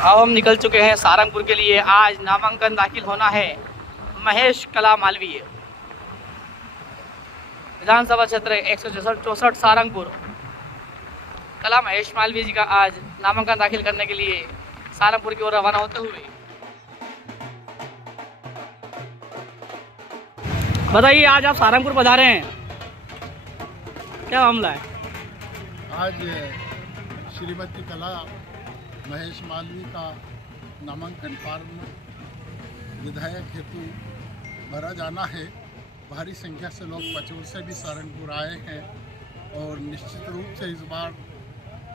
अब हम निकल चुके हैं सारंगपुर के लिए। आज नामांकन दाखिल होना है महेश कला मालवीय, विधानसभा क्षेत्र 164 सारंगपुर। कला महेश मालवीय जी का आज नामांकन दाखिल करने के लिए सारंगपुर की ओर रवाना होते हुए। बताइए, आज आप सारंगपुर पधारे हैं, क्या मामला है? आज श्रीमती कला महेश मालवीय का नामांकन फॉर्म विधायक हेतु भरा जाना है। भारी संख्या से लोग पचौर से भी सारंगपुर आए हैं और निश्चित रूप से इस बार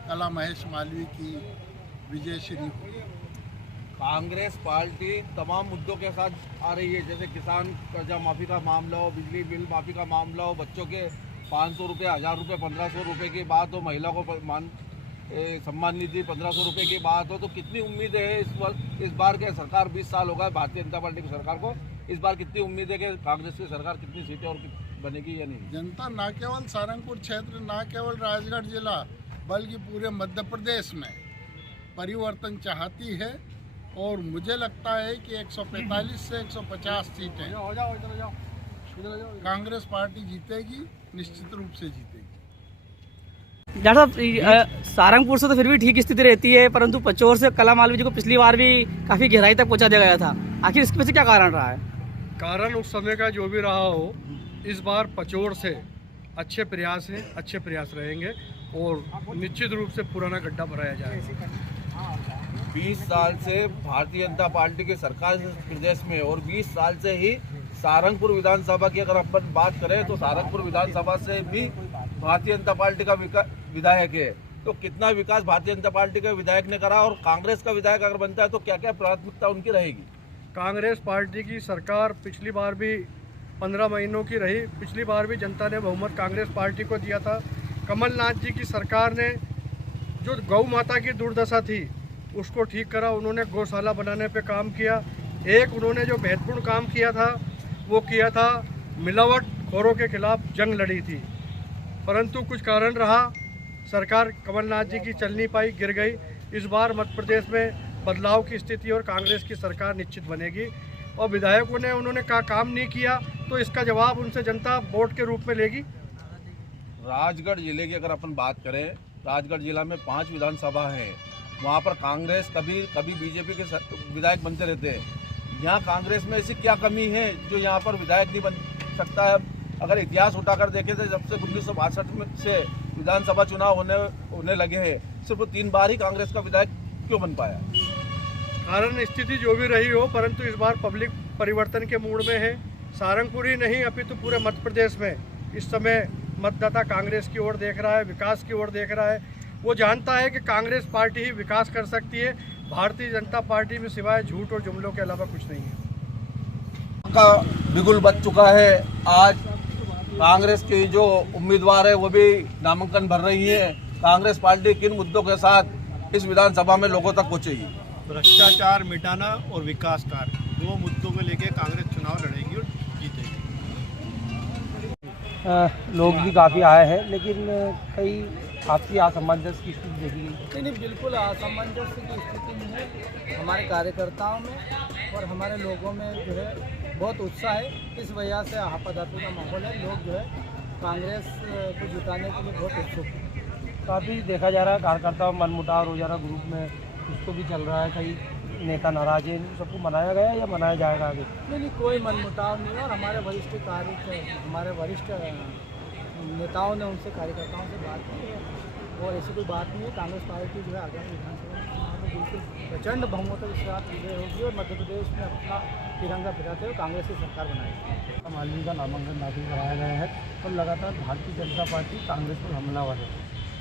कला महेश मालवीय की विजय श्री होगी। कांग्रेस पार्टी तमाम मुद्दों के साथ आ रही है, जैसे किसान कर्जा माफ़ी का मामला हो, बिजली बिल माफ़ी का मामला हो, बच्चों के 500 रुपये, 1000 रुपये, 1500 रुपये की बात हो, महिला को सम्मान निधि 1500 रुपये की बात हो। तो कितनी उम्मीद है इस बार के सरकार 20 साल हो गए भारतीय जनता पार्टी की सरकार को, इस बार कितनी उम्मीद है कि कांग्रेस की सरकार कितनी सीटें और बनेगी या नहीं? जनता न केवल सारंगपुर क्षेत्र, न केवल राजगढ़ जिला, बल्कि पूरे मध्य प्रदेश में परिवर्तन चाहती है और मुझे लगता है कि 145 से 150 सीटें कांग्रेस पार्टी जीतेगी, निश्चित रूप से जीतेगी। डॉक्टर साहब, सारंगपुर से तो फिर भी ठीक स्थिति रहती है, परंतु पचौर से कला मालवीय जी को पिछली बार भी काफ़ी गहराई तक पहुंचा दिया गया था। आखिर इसके पीछे क्या कारण रहा है? कारण उस समय का जो भी रहा हो, इस बार पचौर से अच्छे प्रयास हैं, अच्छे प्रयास रहेंगे और निश्चित रूप से पुराना गड्ढा भराया जाएगा। 20 साल से भारतीय जनता पार्टी की सरकार इस प्रदेश में और 20 साल से ही सारंगपुर विधानसभा की अगर अपन बात करें तो सारंगपुर विधानसभा से भी भारतीय जनता पार्टी का विधायक है। तो कितना विकास भारतीय जनता पार्टी के विधायक ने करा और कांग्रेस का विधायक अगर बनता है तो क्या क्या प्राथमिकता उनकी रहेगी? कांग्रेस पार्टी की सरकार पिछली बार भी 15 महीनों की रही। पिछली बार भी जनता ने बहुमत कांग्रेस पार्टी को दिया था। कमलनाथ जी की सरकार ने जो गौ माता की दुर्दशा थी उसको ठीक करा, उन्होंने गौशाला बनाने पे काम किया। एक उन्होंने जो महत्वपूर्ण काम किया था वो किया था, मिलावट खोरों के खिलाफ जंग लड़ी थी, परंतु कुछ कारण रहा, सरकार कमलनाथ जी की चल नहीं पाई, गिर गई। इस बार मध्य प्रदेश में बदलाव की स्थिति और कांग्रेस की सरकार निश्चित बनेगी और विधायकों ने उन्होंने काम नहीं किया तो इसका जवाब उनसे जनता वोट के रूप में लेगी। राजगढ़ जिले की अगर अपन बात करें, राजगढ़ जिला में 5 विधानसभा है, वहाँ पर कांग्रेस कभी बीजेपी के विधायक बनते रहते हैं। यहाँ कांग्रेस में ऐसी क्या कमी है जो यहाँ पर विधायक नहीं बन सकता है? अगर इतिहास उठाकर देखें तो जब से 1962 में से विधानसभा चुनाव होने लगे हैं, सिर्फ 3 बार ही कांग्रेस का विधायक क्यों बन पाया? कारण स्थिति जो भी रही हो, परंतु इस बार पब्लिक परिवर्तन के मूड में है। सारंगपुर ही नहीं अपितु पूरे मध्य प्रदेश में इस समय मतदाता कांग्रेस की ओर देख रहा है, विकास की ओर देख रहा है। वो जानता है कि कांग्रेस पार्टी ही विकास कर सकती है, भारतीय जनता पार्टी में सिवाय झूठ और जुमलों के अलावा कुछ नहीं है। का बिगुल बच चुका है। आज कांग्रेस की जो उम्मीदवार है वो भी नामांकन भर रही है। कांग्रेस पार्टी किन मुद्दों के साथ इस विधानसभा में लोगों तक पहुंचेगी? भ्रष्टाचार मिटाना और विकास कार्य, 2 मुद्दों को लेकर कांग्रेस चुनाव लड़ेगी और जीतेगी। लोग भी काफ़ी आए हैं, लेकिन कई आपसी असमंजस की स्थिति देखी गई। नहीं, बिल्कुल असमंजस की स्थिति में है हमारे कार्यकर्ताओं में और हमारे लोगों में जो है बहुत उत्साह है। इस वजह से आपाधापी का माहौल है, लोग जो है कांग्रेस को जिताने के लिए बहुत उत्सुक है। काफ़ी देखा जा रहा है कार्यकर्ताओं में मनमुटाव रोजाना ग्रुप में उसको भी चल रहा है, कई नेता नाराज है, सबको मनाया गया या मनाया जाएगा आगे? नहीं, कोई मनमुटाव नहीं है और हमारे वरिष्ठ नेताओं ने उनसे, कार्यकर्ताओं से बात की है और ऐसी कोई बात नहीं है। कांग्रेस पार्टी जो है आगामी विधानसभा चुनाव में बिल्कुल प्रचंड बहुमत के साथ विजय होगी और मध्य प्रदेश में अपना तिरंगा फहराते हुए कांग्रेस की सरकार बनाएगी। मालवीय का नामांकन दाखिल कराया गया है और लगातार भारतीय जनता पार्टी कांग्रेस पर हमलावर है।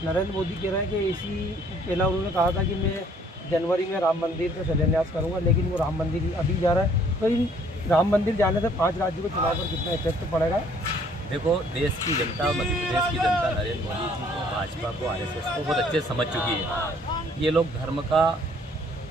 नरेंद्र मोदी कह रहे हैं कि इसी पहला उन्होंने कहा था कि मैं जनवरी में राम मंदिर का शिलान्यास करूँगा, लेकिन वो राम मंदिर अभी जा रहा है। तो इन राम मंदिर जाने से 5 राज्यों के चुनाव पर कितना इफेक्ट पड़ेगा? देखो, देश की जनता, मध्य प्रदेश की जनता नरेंद्र मोदी जी को, भाजपा को, आरएसएस को बहुत अच्छे समझ चुकी है। ये लोग धर्म का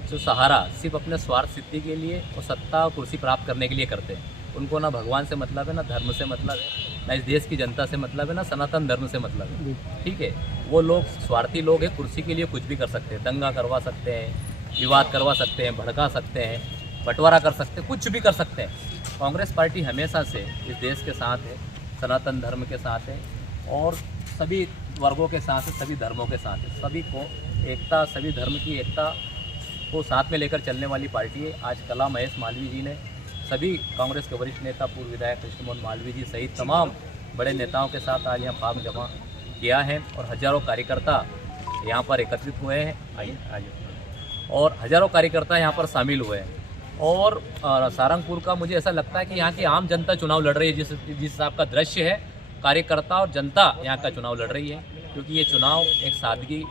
जो सहारा सिर्फ अपने स्वार्थ सिद्धि के लिए और सत्ता और कुर्सी प्राप्त करने के लिए करते हैं। उनको ना भगवान से मतलब है, ना धर्म से मतलब है, ना इस देश की जनता से मतलब है, ना सनातन धर्म से मतलब है। ठीक है, वो लोग स्वार्थी लोग हैं, कुर्सी के लिए कुछ भी कर सकते हैं, दंगा करवा सकते हैं, विवाद करवा सकते हैं, भड़का सकते हैं, बंटवारा कर सकते हैं, कुछ भी कर सकते हैं। कांग्रेस पार्टी हमेशा से इस देश के साथ है, सनातन धर्म के साथ है और सभी वर्गों के साथ है, सभी धर्मों के साथ है। सभी को एकता, सभी धर्म की एकता को साथ में लेकर चलने वाली पार्टी है। आज कला महेश मालवीय जी ने सभी कांग्रेस के वरिष्ठ नेता, पूर्व विधायक कृष्ण मोहन मालवीय जी सहित तमाम बड़े नेताओं के साथ आज यहाँ फार्म जमा किया है और हजारों कार्यकर्ता यहाँ पर एकत्रित हुए हैं। आइए और हजारों कार्यकर्ता यहाँ पर शामिल हुए हैं। और सारंगपुर का मुझे ऐसा लगता है कि यहाँ की आम जनता चुनाव लड़ रही है। जिस हिसाब का दृश्य है, कार्यकर्ता और जनता यहाँ का चुनाव लड़ रही है, क्योंकि ये चुनाव एक सादगी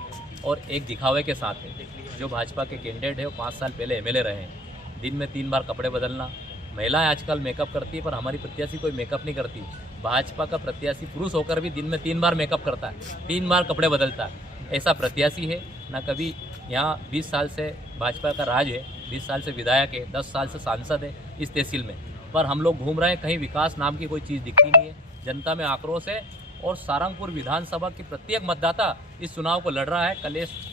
और एक दिखावे के साथ है। जो भाजपा के कैंडिडेट है वो 5 साल पहले MLA रहे हैं। दिन में 3 बार कपड़े बदलना, महिलाएं आजकल मेकअप करती है पर हमारी प्रत्याशी कोई मेकअप नहीं करती। भाजपा का प्रत्याशी पुरुष होकर भी दिन में 3 बार मेकअप करता है, 3 बार कपड़े बदलता है। ऐसा प्रत्याशी है ना। कभी यहाँ 20 साल से भाजपा का राज है, 20 साल से विधायक है, 10 साल से सांसद है इस तहसील में, पर हम लोग घूम रहे हैं, कहीं विकास नाम की कोई चीज़ दिखती नहीं है। जनता में आक्रोश है और सारंगपुर विधानसभा की प्रत्येक मतदाता इस चुनाव को लड़ रहा है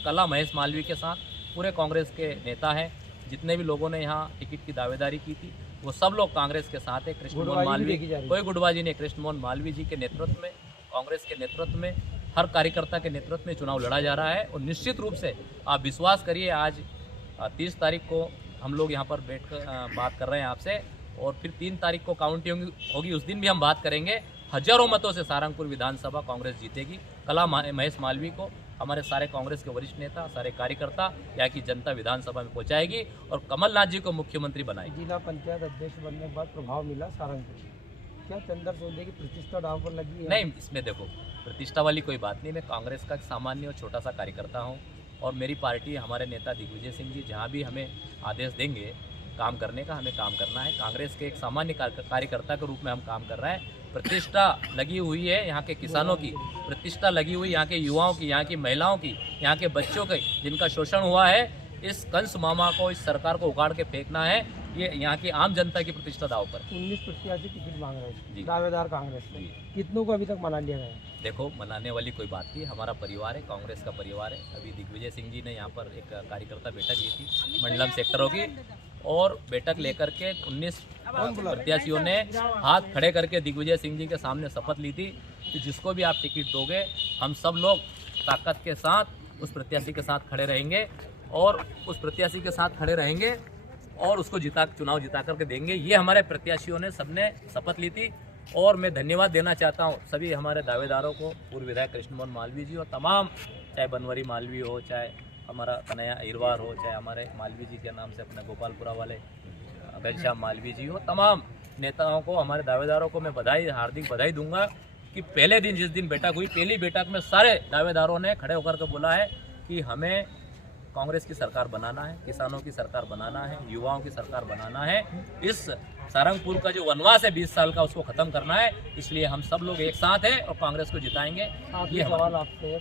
कला महेश मालवीय के साथ। पूरे कांग्रेस के नेता हैं, जितने भी लोगों ने यहाँ टिकट की दावेदारी की थी वो सब लोग कांग्रेस के साथ है। कृष्ण मोहन मालवीय, कोई गुटबाजी नहीं, कृष्ण मोहन मालवीय जी के नेतृत्व में, कांग्रेस के नेतृत्व में, हर कार्यकर्ता के नेतृत्व में चुनाव लड़ा जा रहा है। और निश्चित रूप से आप विश्वास करिए, आज 30 तारीख को हम लोग यहाँ पर बैठ कर बात कर रहे हैं आपसे और फिर 3 तारीख को काउंटिंग होगी, उस दिन भी हम बात करेंगे। हजारों मतों से सारंगपुर विधानसभा कांग्रेस जीतेगी। कला महेश मालवीय को हमारे सारे कांग्रेस के वरिष्ठ नेता, सारे कार्यकर्ता, यहाँ की जनता विधानसभा में पहुँचाएगी और कमलनाथ जी को मुख्यमंत्री बनाएगी। जिला पंचायत अध्यक्ष बनने के बाद प्रभाव मिला सारंगपुर, क्या चंदर सोंदे की प्रतिष्ठा दांव पर लगी है? नहीं, इसमें देखो प्रतिष्ठा वाली कोई बात नहीं। मैं कांग्रेस का सामान्य और छोटा सा कार्यकर्ता हूँ और मेरी पार्टी, हमारे नेता दिग्विजय सिंह जी जहाँ भी हमें आदेश देंगे काम करने का, हमें काम करना है। कांग्रेस के एक सामान्य कार्यकर्ता के रूप में हम काम कर रहे हैं। प्रतिष्ठा लगी हुई है यहाँ के किसानों की, प्रतिष्ठा लगी हुई यहाँ के युवाओं की, यहाँ की महिलाओं की, यहाँ के बच्चों की जिनका शोषण हुआ है। इस कंस मामा को, इस सरकार को उखाड़ के फेंकना है, ये यहाँ की आम जनता की प्रतिष्ठा दाव पर। 19 प्रत्याशी टिकट मांग रहे हैं, जी। दावेदार कांग्रेस से, कितनों को अभी तक मना लिया गया? देखो, मनाने वाली कोई बात नहीं, हमारा परिवार है, कांग्रेस का परिवार है। अभी दिग्विजय सिंह जी ने यहाँ पर एक कार्यकर्ता बैठक ली थी मंडलम सेक्टरों की, और बैठक लेकर के 19 प्रत्याशियों ने हाथ खड़े करके दिग्विजय सिंह जी के सामने शपथ ली थी कि जिसको भी आप टिकट दोगे हम सब लोग ताकत के साथ उस प्रत्याशी के साथ खड़े रहेंगे और उस प्रत्याशी के साथ खड़े रहेंगे और उसको चुनाव जिता करके देंगे। ये हमारे प्रत्याशियों ने सबने शपथ ली थी और मैं धन्यवाद देना चाहता हूँ सभी हमारे दावेदारों को, पूर्व विधायक कृष्ण मोहन मालवीय जी और तमाम, चाहे बनवरी मालवीय हो, चाहे हमारा कन्हैया अहिरवार हो, चाहे हमारे मालवीय जी के नाम से अपने गोपालपुरा वाले घनश्याम मालवीय जी हो, तमाम नेताओं को, हमारे दावेदारों को मैं हार्दिक बधाई दूंगा कि पहले दिन, जिस दिन बैठक हुई, पहली बैठक में सारे दावेदारों ने खड़े होकर के बोला है कि हमें कांग्रेस की सरकार बनाना है, किसानों की सरकार बनाना है, युवाओं की सरकार बनाना है। इस सारंगपुर का जो वनवास है 20 साल का, उसको खत्म करना है। इसलिए हम सब लोग एक साथ हैं और कांग्रेस को जिताएंगे। ये सवाल आपसे,